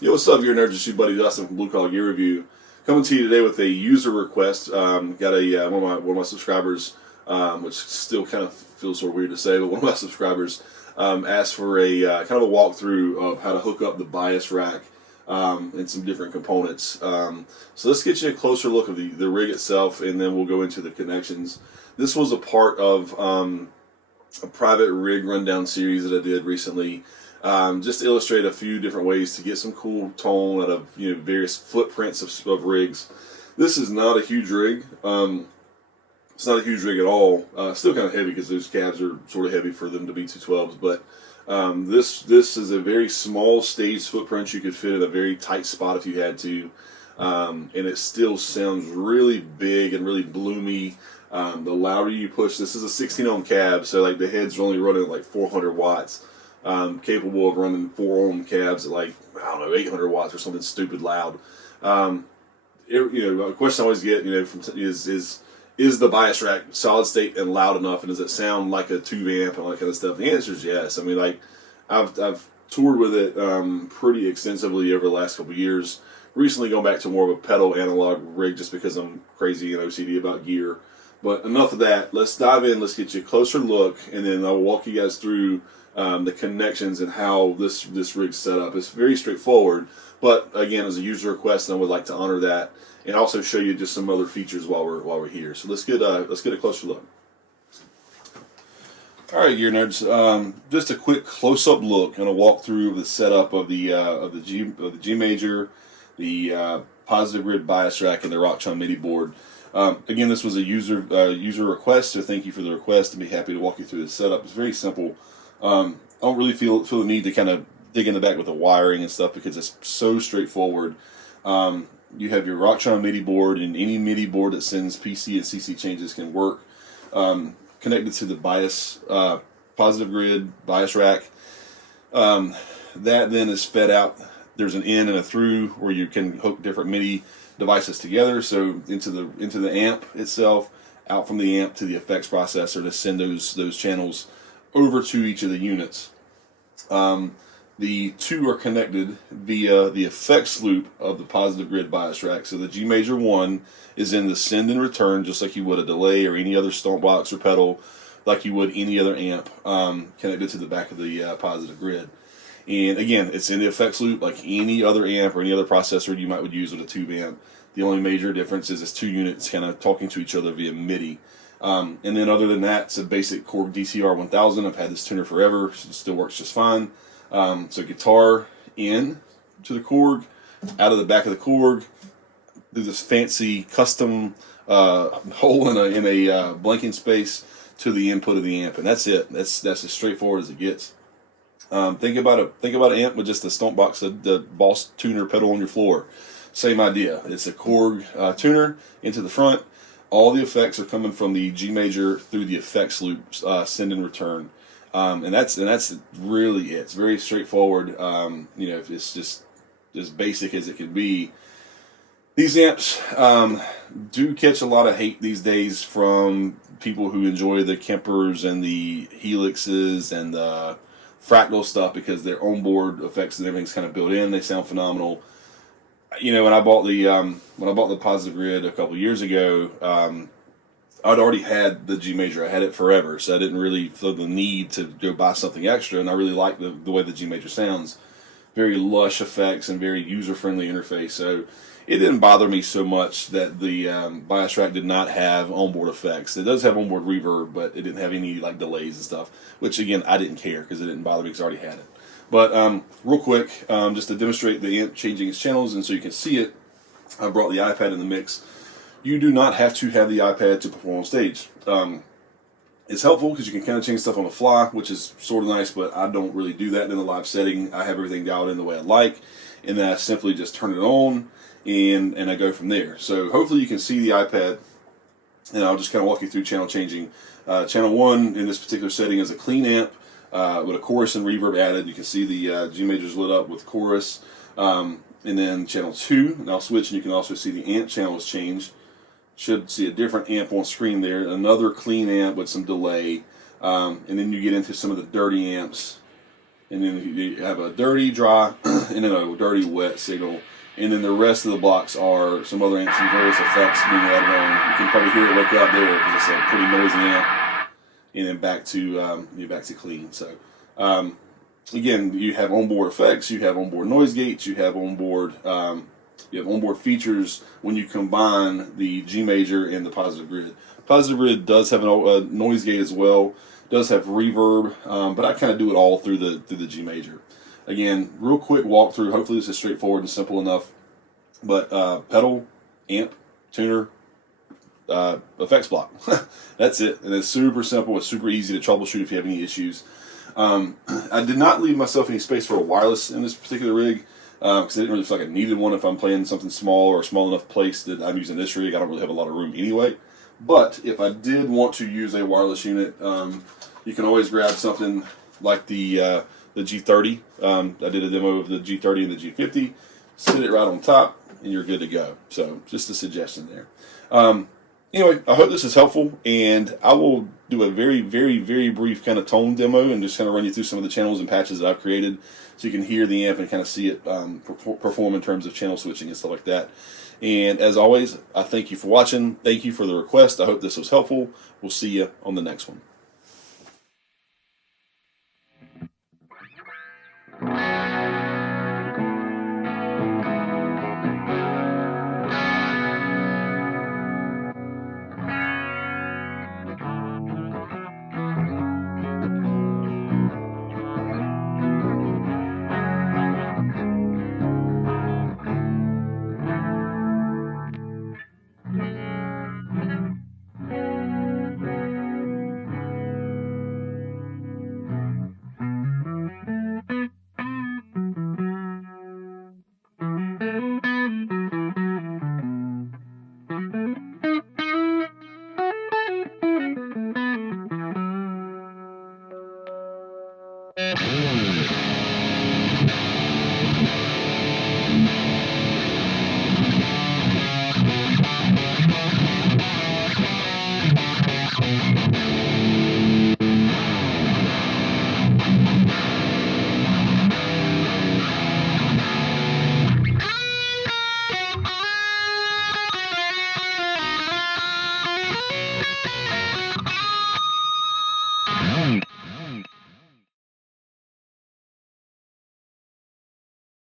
Yo, what's up, gear nerds? It's your buddy Dustin from Blue Collar Gear Review. Coming to you today with a user request. Got a one of my subscribers, which still kind of feels sort of weird to say, but one of my subscribers asked for a kind of a walkthrough of how to hook up the bias rack and some different components. So let's get you a closer look of the rig itself, and then we'll go into the connections. This was a part of a private rig rundown series that I did recently. Just to illustrate a few different ways to get some cool tone out of various footprints of rigs. This is not a huge rig. It's not a huge rig at all. Still kind of heavy because those cabs are sort of heavy for them to be 212s. But this is a very small stage footprint you could fit in a very tight spot if you had to, and it still sounds really big and really bloomy. The louder you push, this is a 16 ohm cab, so like the head's only running at like 400 watts. Capable of running 4 ohm cabs at like, I don't know, 800 watts or something stupid loud. A question I always get, is the bias rack solid state and loud enough, and does it sound like a tube amp and all that kind of stuff? The answer is yes. I mean, like, I've toured with it pretty extensively over the last couple of years. Recently going back to more of a pedal analog rig just because I'm crazy and OCD about gear. But enough of that. Let's dive in. Let's get you a closer look, and then I'll walk you guys through the connections and how this rig's set up. It's very straightforward, but again, as a user request, I would like to honor that and also show you just some other features while we're here. So let's get a closer look. All right, gear nerds. Just a quick close-up look and a walkthrough of the setup of the G major, the positive grid bias rack, and the Rocktron Midi board. Again, this was a user request, so thank you for the request. I'd be happy to walk you through the setup. It's very simple. I don't really feel the need to kind of dig in the back with the wiring and stuff because it's so straightforward. You have your Rocktron MIDI board, and any MIDI board that sends PC and CC changes can work. Connected to the bias, positive grid bias rack. That then is fed out. There's an in and a through where you can hook different MIDI devices together. So into the amp itself, out from the amp to the effects processor to send those channels over to each of the units. The two are connected via the effects loop of the positive grid bias rack. So the G major 1 is in the send and return just like you would a delay or any other stomp box or pedal, like you would any other amp connected to the back of the positive grid. And again, it's in the effects loop like any other amp or any other processor you would use with a tube amp. The only major difference is it's two units kind of talking to each other via MIDI. And then other than that, it's a basic Korg DCR 1000. I've had this tuner forever. So it still works just fine. So guitar in to the Korg, out of the back of the Korg, through this fancy custom hole in a blanking space to the input of the amp, and that's it. That's as straightforward as it gets. Think about an amp with just a stomp box, the Boss tuner pedal on your floor. Same idea. It's a Korg tuner into the front. All the effects are coming from the G major through the effects loop, send and return, and that's really it. It's very straightforward. It's just as basic as it can be. These amps do catch a lot of hate these days from people who enjoy the Kempers and the Helixes and the Fractal stuff because their onboard effects and everything's kind of built in. They sound phenomenal. When I bought the positive grid a couple years ago, I'd already had the G major. I had it forever, so I didn't really feel the need to go buy something extra. And I really like the way the G major sounds. Very lush effects and very user-friendly interface. So it didn't bother me so much that the bias rack did not have onboard effects. It does have onboard reverb, but it didn't have any like delays and stuff. Which again, I didn't care because it didn't bother me because I already had it. But real quick, just to demonstrate the amp changing its channels and so you can see it, I brought the iPad in the mix. You do not have to have the iPad to perform on stage. It's helpful because you can kind of change stuff on the fly, which is sort of nice, but I don't really do that in a live setting. I have everything dialed in the way I like, and then I simply just turn it on, and I go from there. So hopefully you can see the iPad, and I'll just kind of walk you through channel changing. Channel 1 in this particular setting is a clean amp. With a chorus and reverb added. You can see the G major's lit up with chorus. And then channel 2, and I'll switch, and you can also see the amp channels change. Should see a different amp on screen there. Another clean amp with some delay. And then you get into some of the dirty amps and then you have a dirty, dry, and then a dirty, wet signal. And then the rest of the blocks are some other amps and various effects being added on. You can probably hear it wake up there because it's a pretty noisy amp. And then back to clean. So again, you have onboard effects, you have onboard noise gates, you have onboard features when you combine the G major and the positive grid. Positive grid does have a noise gate as well, does have reverb, but I kind of do it all through the G major. Again, real quick walkthrough. Hopefully this is straightforward and simple enough. But pedal, amp, tuner, effects block. That's it. And it's super simple. It's super easy to troubleshoot if you have any issues. I did not leave myself any space for a wireless in this particular rig because I didn't really feel like I needed one if I'm playing something small or a small enough place that I'm using this rig. I don't really have a lot of room anyway. But if I did want to use a wireless unit, you can always grab something like the G30. I did a demo of the G30 and the G50. Sit it right on top, and you're good to go. So just a suggestion there. Anyway, I hope this is helpful, and I will do a very, very, very brief kind of tone demo and just kind of run you through some of the channels and patches that I've created so you can hear the amp and kind of see it perform in terms of channel switching and stuff like that. And as always, I thank you for watching. Thank you for the request. I hope this was helpful. We'll see you on the next one.